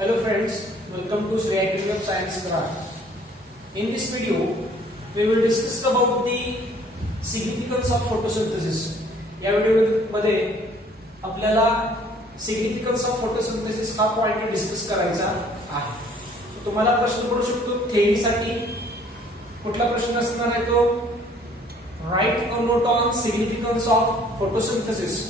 Hello friends, welcome to Sri Academy of Science Craft. In this video, we will discuss about the significance of photosynthesis. या व्हिडिओमध्ये आपल्याला significance of photosynthesis हा point discuss करायचा आहे. तुम्हाला प्रश्न पडू शकतो थेअरीसाठी कुठला प्रश्न असणार आहे तो right a note on significance of photosynthesis.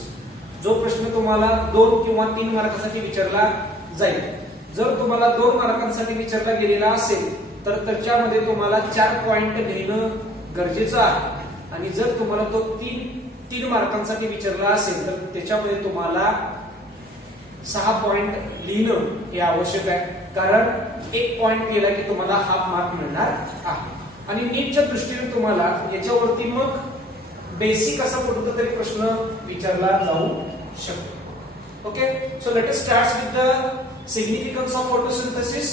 जो प्रश्न तुम्हाला 2 किंवा 3 मार्कासाठी विचारला जाईल. जर तुम्हाला 2 मार्कांसाठी विचारला गेलेला असेल तर त्याच्यामध्ये तुम्हाला 4 पॉइंट लिहिणं गरजेचं आहे आणि जर तुम्हाला तो 3 मार्कांसाठी विचारला असेल तर त्याच्यामध्ये तुम्हाला 6 पॉइंट लिहिणं हे आवश्यक आहे. कारण 1 पॉइंट केला की तुम्हाला हाफ मार्क मिळणार आहे. आणि नीटच्या दृष्टीने तुम्हाला याच्यावरती मग बेसिक असा कुठला तरी प्रश्न विचारला जाऊ शकतो. Okay, so let us start with the significance of photosynthesis.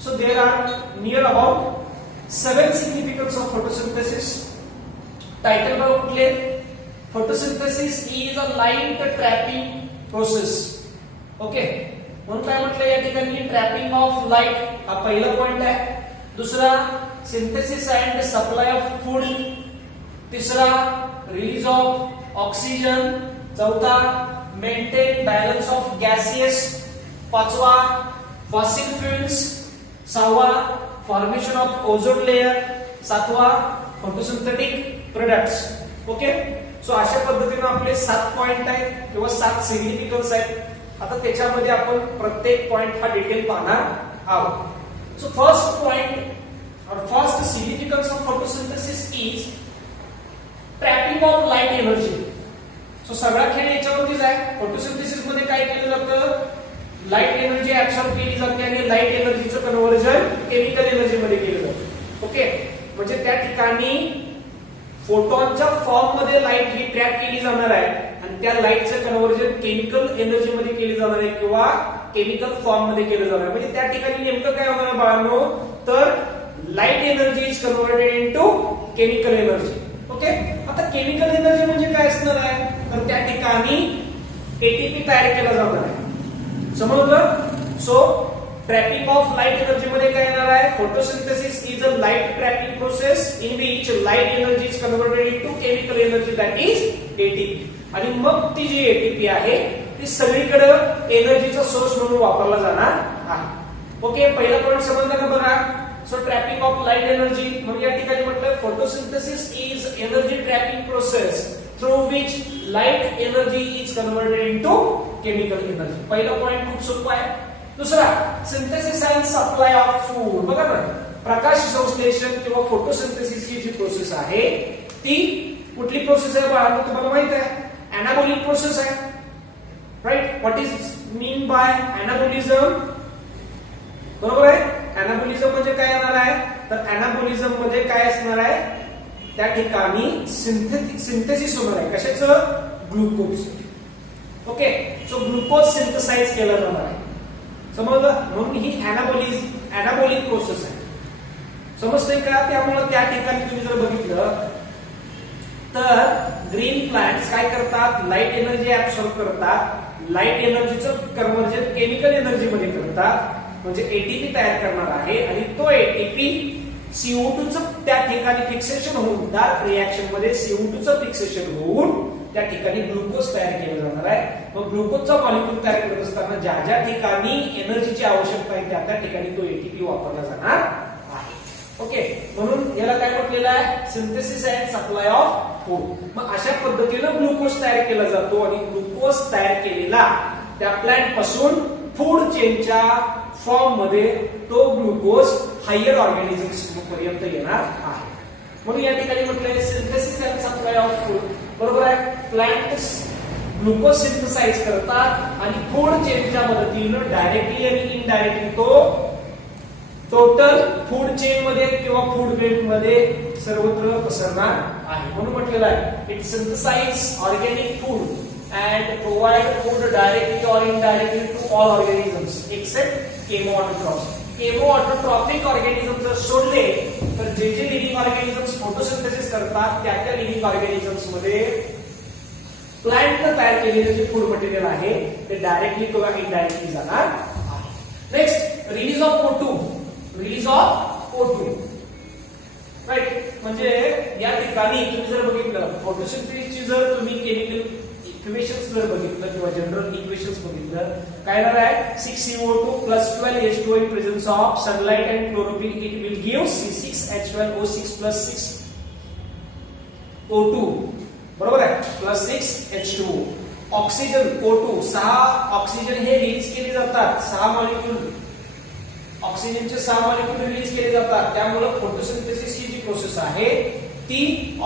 So there are near about 7 significance of photosynthesis. Title बघा कुठले? Photosynthesis is a light trapping process. Okay, म्हणून काय म्हटलं या ठिकाणी ट्रॅपिंग ऑफ लाईट हा पहिला पॉइंट आहे. दुसरा synthesis and supply of food. तिसरा रिलीज ऑफ ऑक्सिजन. चौथा मेंटेन बॅलन्स ऑफ गॅसेस. पाचवा फॉसिल फ्युएल्स. सहावा फॉर्मेशन ऑफ ओझोन लेयर. सातवा फोटोसिंथेटिक प्रोडक्ट्स. ओके, सो अशा पद्धतीने आपले 7 पॉइंट आहेत किंवा 7 सिग्निफिकन्स आहेत. आता त्याच्यामध्ये आपण प्रत्येक पॉइंट हा डिटेल पाहणार आहोत. सो फर्स्ट पॉइंट और first significance of photosynthesis is trapping of light energy. So सगळा खेळ याच्यावरतीच आहे. फोटोसिंथेसिस मध्ये काय केलं जातं? लाईट एनर्जी ऍब्सॉर्ब केली जाते आणि लाईट एनर्जीचं कन्व्हर्जन केमिकल एनर्जी मध्ये केलं जातं. ओके, म्हणजे त्या ठिकाणी फोटॉनच्या फॉर्म मध्ये लाईट ही ट्रॅप केली जाणार आहे आणि त्या लाईटचं कन्व्हर्जन केमिकल एनर्जी मध्ये केली जाणार आहे किंवा केमिकल फॉर्म मध्ये केलं जाणार आहे. म्हणजे त्या ठिकाणी नेमकं काय होणार बाळांनो, तर light energy is converted into chemical energy. Okay, आता केमिकल एनर्जी म्हणजे काय असणार आहे, तर त्या ठिकाणी एटीपी तयार केला जाणार आहे. समजलं? So trapping of light energy मध्ये काय येणार आहे? Photosynthesis is a light trapping process in which light energy is converted into chemical energy that is ATP. आणि मग ती जी एटीपी आहे ती सगळीकडे एनर्जीचा सोर्स म्हणून वापरला जाणार आहे. ओके, पहिला पॉइंट समजला का बघा? So trapping of light energy म्हणजे या ठिकाणी म्हटलं photosynthesis is energy trapping process through which light energy is converted into chemical energy. पहिला पॉइंट खूप सोपा आहे. दुसरा synthesis and supply of food. बघा ना, प्रकाश संश्लेषण किंवा फोटोसिंथेसिसची जी प्रोसेस आहे ती कुठली प्रोसेस आहे बाळा? तुम्हाला माहित आहे, एनाबॉलिक प्रोसेस आहे. Right, what is mean by anabolism? बरोबर आहे. एनाबॉलिझम म्हणजे काय येणार आहे, तर एनाबॉलिझम मध्ये काय असणार आहे, त्या ठिकाणी सिंथेसिस होणार आहे. कशाचं? Glucose. Okay, so glucose synthesise केला जाणार आहे. समजलं? म्हणून ही एनाबॉलिक प्रोसेस आहे. समजतंय का? त्यामुळे त्या ठिकाणी तुम्ही जर बघितलं तर ग्रीन प्लांट्स काय करतात? लाईट एनर्जी ऍब्सॉर्ब करतात. लाईट एनर्जीचं कन्व्हर्जन केमिकल एनर्जी मध्ये करतात. म्हणजे एटीपी तयार करणार आहे आणि तो एटीपी CO2 चं त्या ठिकाणी फिक्सेशन होऊन डार्क रिएक्शन मध्ये CO2 चं फिक्सेशन होऊन त्या ठिकाणी ग्लुकोज तयार केलं जाणार आहे. मग ग्लुकोजचा मॉलिक्यूल तयार करत असताना ज्या ज्या ठिकाणी एनर्जीची आवश्यकता आहे त्या ठिकाणी तो एटीपी वापरला जाणार आहे. ओके, म्हणून याला काय म्हटलेलं आहे? Synthesis and supply of food. मग अशा पद्धतीनं ग्लुकोज तयार केला जातो आणि ग्लुकोज तयार केलेला त्या प्लांट पासून फूड चेनच्या फॉर्म मध्ये तो ग्लुकोज हायर ऑर्गॅनिझम्स पर्यंत येणार आहे. म्हणून या ठिकाणी म्हटलंय synthesis and supply of food. बरोबर आहे. प्लांट्स ग्लुकोज सिंथेसाइज करतात आणि फूड चेनच्या मदतीने डायरेक्टली आणि इनडायरेक्टली तो टोटल फूड चेन मध्ये किंवा फूड वेब मध्ये सर्वत्र पसरणार आहे. म्हणून म्हटलेलं आहे it synthesise organic food and provide food directly or indirectly to all organisms except chemoautotrophs. Chemoautotropic organisms जर सोडले तर जे लिव्हिंग ऑर्गॅनिझम्स फोटोसिंथेसिस करतात त्या लिव्हिंग ऑर्गॅनिझम्स मध्ये प्लांटने तयार केलेले जे फूड मटेरियल आहे ते डायरेक्टली किंवा इनडायरेक्टली जाणार आहे. Next release of O2. Release of O2 right. म्हणजे या ठिकाणी तुम्ही जर बघितलं फोटोसिंथेसिसची जर तुम्ही केमिकल इक्वेशन्स जर बघितलं किंवा जनरल इक्वेशन्स बघितलं काय येणार आहे 6CO2 plus 12H2O in presence of sunlight and chlorophyll it will give C6H12O6 plus 6O2 बरोबर आहे plus 6H2O. Oxygen O2 6 oxygen हे रिलीज केले जातात 6 मॉलिक्यूल ऑक्सिजनचे 6 मॉलिक्यूल रिलीज केले जातात. त्यामुळे फोटोसिंथेसिसची जी प्रोसेस आहे ती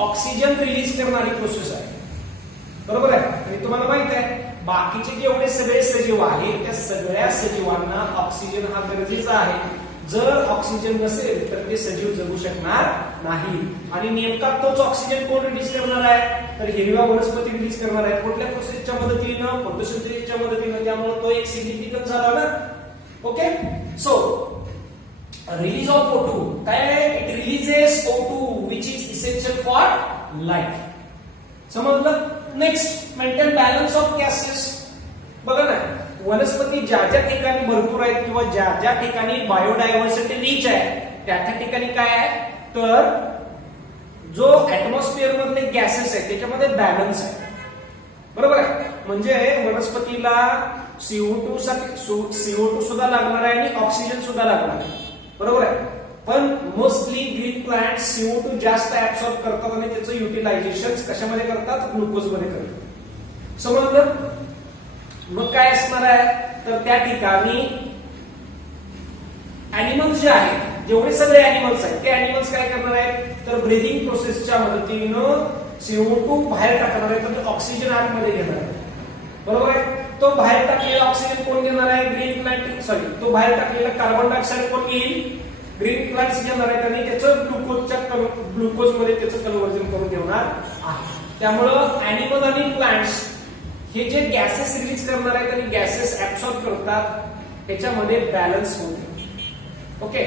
ऑक्सिजन रिलीज करणारी प्रोसेस आहे बरोबर आहे. आणि तुम्हाला माहित आहे बाकीचे जेवढे सगळे सजीव आहेत त्या सगळ्या सजीवांना ऑक्सिजन हा गरजेचा आहे. जर ऑक्सिजन नसेल तर ते सजीव जगू शकणार नाही. आणि नेमका तोच ऑक्सिजन कोण रिलीज करणार आहे तर हिरव्या वनस्पती रिलीज करणार आहे. कुठल्या प्रोसेसच्या मदतीनं फोटोसिंथेसिसच्या मदतीनं. त्यामुळे तो एक सिग्निफिकंट झाला ना. Okay so release of O2 काय आहे it releases O2 which is essential for life. समजलं. Next maintain balance of gases. बघा ना वनस्पती ज्या ज्या ठिकाणी भरपूर आहेत किंवा ज्या ज्या ठिकाणी बायोडायव्हर्सिटी रिच आहे त्या त्या ठिकाणी काय आहे तर जो ऍटमॉस्फिअर मधले गॅसेस आहेत त्याच्यामध्ये बॅलन्स आहे बरोबर आहे. म्हणजे वनस्पतीला CO2 सुद्धा लागणार आहे आणि ऑक्सिजन सुद्धा लागणार आहे बरोबर आहे. पण मोस्टली ग्रीन प्लांट CO2 जास्त ऍब्सॉर्ब करतात आणि त्याचं युटिलायझेशन कशामध्ये करतात ग्लुकोज मध्ये करतात. समजलं. मग काय असणार आहे तर त्या ठिकाणी अॅनिमल्स जे आहेत जेवढे सगळे अॅनिमल्स आहेत ते अॅनिमल्स काय करणार आहेत तर ब्रीदिंग प्रोसेसच्या मदतीनं CO2 बाहेर टाकणार आहेत तर ऑक्सिजन आतमध्ये घेणार आहे बरोबर आहे. तो बाहेर टाकलेला ऑक्सिजन कोण घेणार आहे ग्रीन प्लांट सॉरी तो बाहेर टाकलेला कार्बन डायऑक्साईड कोण घेईल ग्रीन प्लांट्स घेणार आहेत आणि त्याचं ग्लुकोज मध्ये त्याचं कन्व्हर्जन करून ठेवणार आहे. त्यामुळं अॅनिमल आणि प्लांट्स हे जे गॅसेस रिलीज करणार आहेत आणि गॅसेस ऍब्सॉर्ब करतात त्याच्यामध्ये बॅलन्स होते. ओके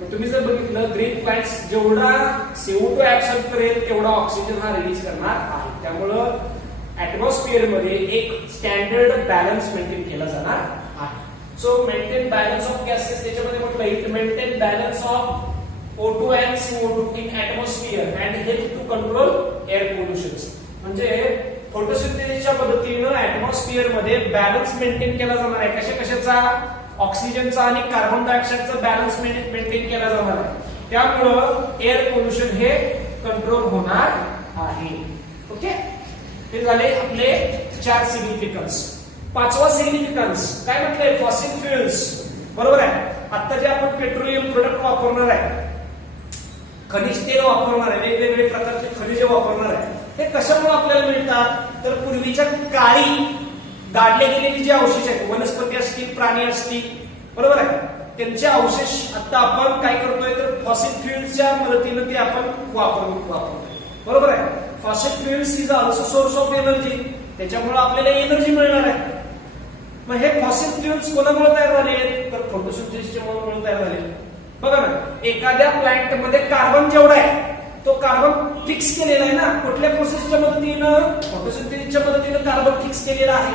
मग तुम्ही जर बघितलं ग्रीन प्लांट्स जेवढा CO2 ऍब्सॉर्ब करेल तेवढा ऑक्सिजन हा रिलीज करणार आहे. त्यामुळं ऍटमॉस्फिअर मध्ये एक स्टँडर्ड बॅलन्स मेंटेन केला जाणार आहे. So maintain balance of gases त्याच्यामध्ये म्हटलं it maintain balance of O2 and CO2 in atmosphere and help to control air pollution. म्हणजे फोटोसिंथेसिसच्या मदतीनं ऍटमॉस्फिअर मध्ये बॅलन्स मेंटेन केला जाणार आहे. कशा कशाचा ऑक्सिजनचा आणि कार्बन डायऑक्साईडचा बॅलन्स मेंटेन केला जाणार आहे. त्यामुळं एअर पोल्युशन हे कंट्रोल होणार आहे. ओके हे झाले आपले 4 सिग्निफिकन्स. 5वा सिग्निफिकन्स काय म्हटलंय फॉसिल फ्युएल्स बरोबर आहे. आता जे आपण पेट्रोलियम प्रोडक्ट वापरणार आहे खनिज तेल वापरणार आहे वेगवेगळे प्रकारचे खनिजे वापरणार आहे हे कशामुळे आपल्याला मिळतात तर पूर्वीच्या काळी गाडले गेलेले जे अवशेष आहेत वनस्पती असतील प्राणी असतील बरोबर आहे त्यांचे अवशेष आता आपण काय करतोय तर फॉसिल फ्युएल्सच्या मदतीने ते आपण वापरतो बरोबर आहे. Fossil fuels is also source of energy. त्याच्यामुळे आपल्याला एनर्जी मिळणार आहे. मग हे फॉसिल फ्युएल्स कोणामुळे तयार झाले तर फोटोसिंथेसिसमुळे तयार झाले. बघा ना एखाद्या प्लांट मध्ये कार्बन जेवढा आहे तो कार्बन फिक्स केलेला आहे ना कुठल्या प्रोसेसच्या मदतीनं फोटोसिंथेसिसच्या मदतीनं कार्बन फिक्स केलेला आहे.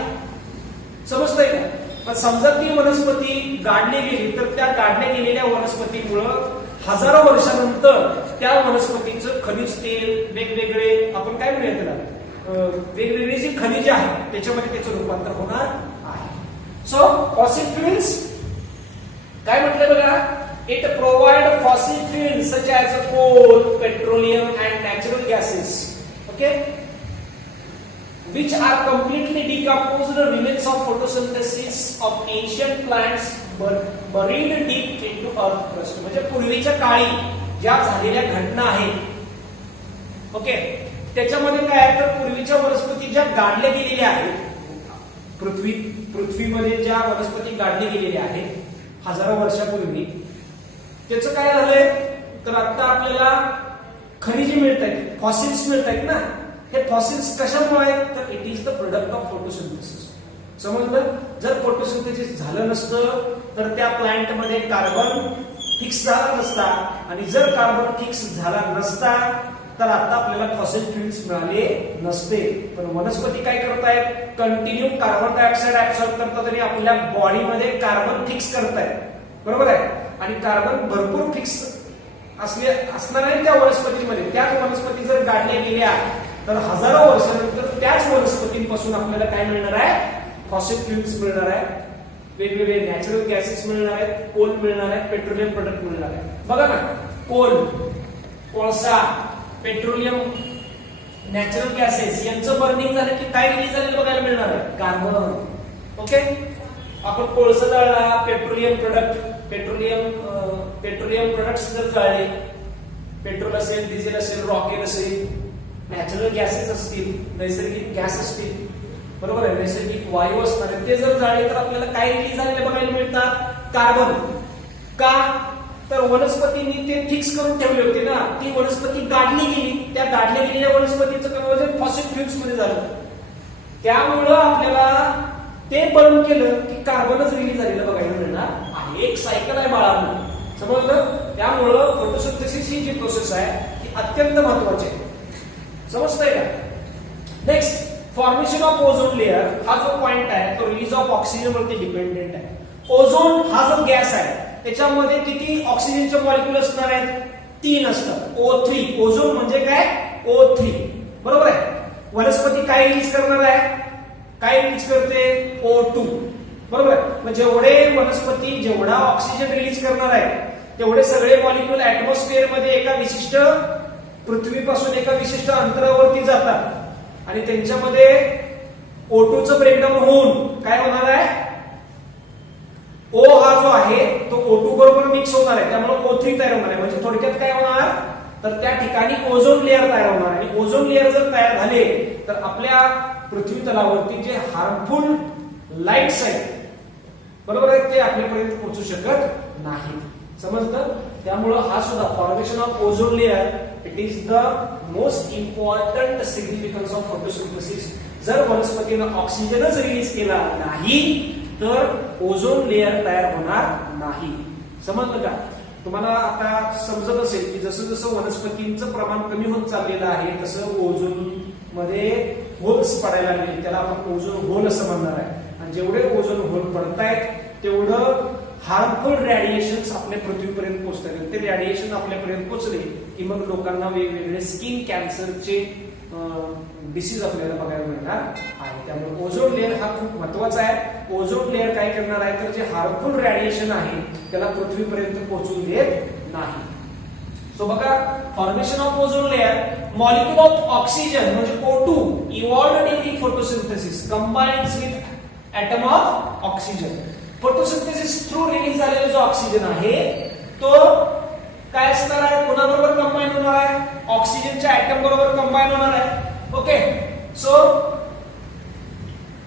समजतंय का. पण समजा ती वनस्पती गाडली गेली तर त्या गाडल्या गेलेल्या वनस्पतीमुळं हजारो वर्षानंतर त्या वनस्पतीचं खनिज तेल वेगवेगळे आपण काय म्हणूया त्याला वेगवेगळे जी खनिज आहेत त्याच्यामध्ये त्याचं रूपांतर होणार आहे. सो फॉसिल फ्युएल्स काय म्हटलं बघा it provide fossil fuels such as coal petroleum and natural gases okay which are completely decomposed remains of photosynthesis of ancient plants buried deep into earth crust. म्हणजे पूर्वीच्या काळी ज्या झालेल्या घटना आहेत ओके त्याच्यामध्ये काय आहे तर पूर्वीच्या वनस्पती ज्या गाडल्या गेलेल्या आहेत पृथ्वीमध्ये ज्या वनस्पती गाडल्या गेलेल्या आहेत हजारो वर्षापूर्वी त्याचं काय झालंय तर आता आपल्याला खनिजे मिळत आहेत फॉसिल्स मिळत आहेत ना. हे फॉसिल्स कशामुळे आहेत तर it is the product of photosynthesis. समजलं. जर फोटोसिंथेसिस झालं नसतं तर त्या प्लांट मध्ये कार्बन फिक्स झाला नसता आणि जर कार्बन फिक्स झाला नसता तर आता आपल्याला फॉसिल फ्युएल्स मिळाले नसते. पण वनस्पती काय करतायत, कंटिन्यू कार्बन डायऑक्साईड ऍब्सॉर्ब करतात आणि आपल्या बॉडीमध्ये कार्बन फिक्स करतायत. बरोबर आहे. आणि कार्बन भरपूर फिक्स असणार आहे त्या वनस्पतीमध्ये. त्याच वनस्पती जर गाडल्या गेल्या तर हजारो वर्षानंतर त्याच वनस्पतींपासून आपल्याला काय मिळणार आहे, फॉसिल फ्युएल्स मिळणार आहे, वेगवेगळे नॅचरल गॅसेस मिळणार आहेत, कोल मिळणार आहे, पेट्रोलियम प्रोडक्ट मिळणार आहे. बघा ना, कोल, कोळसा, पेट्रोलियम, नॅचरल गॅसेस यांचं बर्निंग झालं की काय रिलीज झालेलं बघायला मिळणार आहे, कार्बन. ओके, आपण कोळसा जाळला, पेट्रोलियम प्रोडक्ट्स जर जाळले, पेट्रोल असेल, डिझेल असेल, रॉकेल असेल, नॅचरल गॅसेस असतील, नैसर्गिक गॅस असतील, बरोबर आहे, नैसर्गिक वायू असणार आहे, ते जर जाळले तर आपल्याला काय रिलीज झालेले बघायला मिळतात, कार्बन. का तर वनस्पतींनी ते फिक्स करून ठेवले होते ना, ती वनस्पती गाडली गेली, त्या गाडल्या गेलेल्या वनस्पतीचं कन्व्हर्जन फॉसिल फ्युएल्स मध्ये झालं. त्यामुळं आपल्याला ते बर्न केलं की कार्बनच रिलीज झालेलं बघायला मिळणार आहे. एक सायकल आहे बाळांनो, समजलं. त्यामुळं फोटोसिंथेसिस ही जी प्रोसेस आहे ती अत्यंत महत्वाची आहे. समजतंय का? Next, formation of ozone layer हा जो पॉइंट आहे तो रिलीज ऑफ ऑक्सिजन वरती डिपेंडेंट आहे. ओझोन हा जो गॅस आहे त्याच्यामध्ये किती ऑक्सिजनचे मॉलिक्यूल असणार आहेत, 3 असतात. O3. ओझोन म्हणजे काय, O3. बरोबर आहे. वनस्पती काय रिलीज करणार आहे, काय रिलीज करते, O2. बरोबर आहे. मग जेवढे वनस्पती जेवढा ऑक्सिजन रिलीज करणार आहे तेवढे सगळे मॉलिक्यूल ऍटमॉस्फिअर मध्ये एका विशिष्ट, पृथ्वीपासून एका विशिष्ट अंतरावरती जातात आणि त्यांच्यामध्ये O2 चं ब्रेकडाऊन होऊन काय होणार आहे, O हा जो आहे तो O2 बरोबर मिक्स होणार आहे, त्यामुळे O3 तयार होणार आहे. म्हणजे थोडक्यात काय होणार, तर त्या ठिकाणी ओझोन लेअर तयार होणार. आणि ओझोन लेअर जर तयार झाले तर आपल्या पृथ्वी तलावरती जे हार्मफुल लाईट्स आहेत, बरोबर आहे, ते आपल्यापर्यंत पोहोचू शकत नाहीत. समजतं. त्यामुळं हा सुद्धा formation of ozone layer it is the most important significance of photosynthesis. जर वनस्पतीनं ऑक्सिजनच रिलीज केला नाही तर ओझोन लेअर तयार होणार नाही. समजलं का? तुम्हाला आता समजत असेल की जसं जसं वनस्पतींचं प्रमाण कमी होत चाललेलं आहे तसं ओझोन मध्ये होल्स पडायला लागले, त्याला आपण ओझोन होल असं म्हणणार आहे. आणि जेवढे ओझोन होल पडतायत तेवढं हार्मफुल रेडिएशन आपल्या पृथ्वीपर्यंत पोहोचतात. ते रेडिएशन आपल्यापर्यंत पोहोचले की मग लोकांना वेगवेगळे स्किन कॅन्सरचे डिसीज आपल्याला बघायला मिळणार आहे. त्यामुळे ओझोन लेअर हा खूप महत्वाचा आहे. ओझोन लेअर काय करणार आहे तर जे हार्मफुल रेडिएशन आहे त्याला पृथ्वीपर्यंत पोहोचू देत नाही. सो बघा, formation of ozone layer, molecule of oxygen म्हणजे O2 evolved during photosynthesis combines with atom of oxygen. Photosynthesis through release झालेला जो ऑक्सिजन आहे तो काय असणार आहे, कोणाबरोबर कंबाईन होणार आहे, ऑक्सिजनच्या ऍटम बरोबर कंबाईन होणार आहे. Okay, so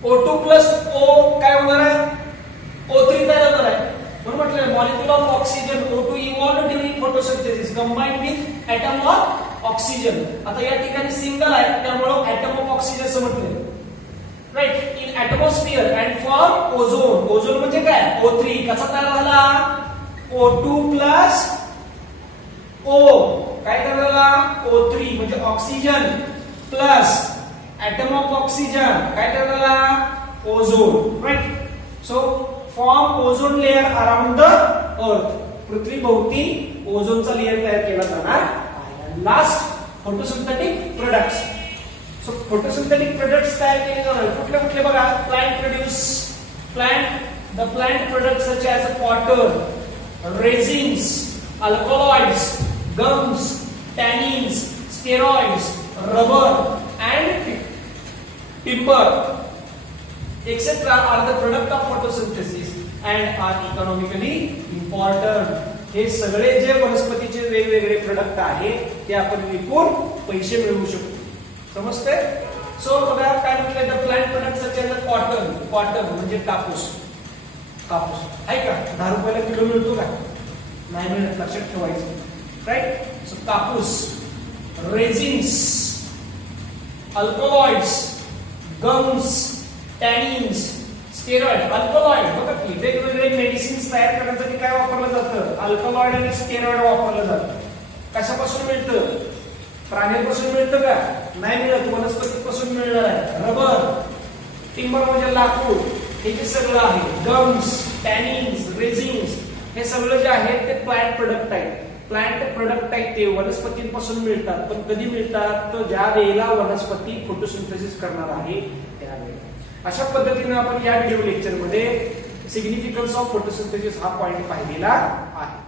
O2 plus O काय होणार आहे, O3 तयार होणार आहे. म्हणून म्हटलं molecule of oxygen O2 evolved during photosynthesis combine with atom of oxygen. आता या ठिकाणी सिंगल आहे त्यामुळे एटम ऑफ ऑक्सिजन असं म्हटलंय. Right, in atmosphere and form ozone. Ozone म्हणजे काय, O3 कसा तयार झाला, O2 प्लस O काय तयार झाला, O3 म्हणजे oxygen plus atom of oxygen काय तयार झाला, ozone. Right, so form ozone layer around the earth. पृथ्वी भोवती ओझोनचा लेअर तयार केला जाणार आहे. Last, photosynthetic products. So photosynthetic products तयार केले जाणार कुठले कुठले बघा, the plant products such as water, resins, alkaloids, gums, tannins, steroids, rubber and timber etc. are the product of photosynthesis and are economically important. हे सगळे जे वनस्पतीचे वेगवेगळे प्रोडक्ट आहेत ते आपण विकून पैसे मिळवू शकतो. समजते? सो बघा काय म्हटलंय, the plant product such as cotton म्हणजे कापूस. कापूस आहे का, 10 रुपयाला किलो मिळतो का, नाही मिळत, लक्षात ठेवायचं. राईट, सो कापूस, resins, alkaloids, gums, tannins, steroid. Alkaloid बघा की वेगवेगळे मेडिसिन्स तयार करण्यासाठी काय वापरलं जातं, अल्कलॉइड आणि स्टेरॉइड वापरलं जातं. कशापासून मिळतं, प्राण्यांपासून मिळतं का? नाही मिळत. वनस्पतीपासून मिळणार आहे. रबर, टिंबर म्हणजे लाकूड, हे जे सगळं आहे, गम्स, टॅनिन्स, रेझिन्स, हे सगळं जे आहे ते प्लांट प्रोडक्ट आहेत. प्लांट प्रोडक्ट आहेत ते वनस्पतींपासून मिळतात. पण कधी मिळतात? तर ज्या वेळेला वनस्पती फोटोसिंथेसिस करणार आहे त्यावेळेला. अशा पद्धतीने आपण या व्हिडिओ लेक्चर मध्ये सिग्निफिकन्स ऑफ फोटोसिंथेसिस हा पॉइंट पाहिलेला आहे.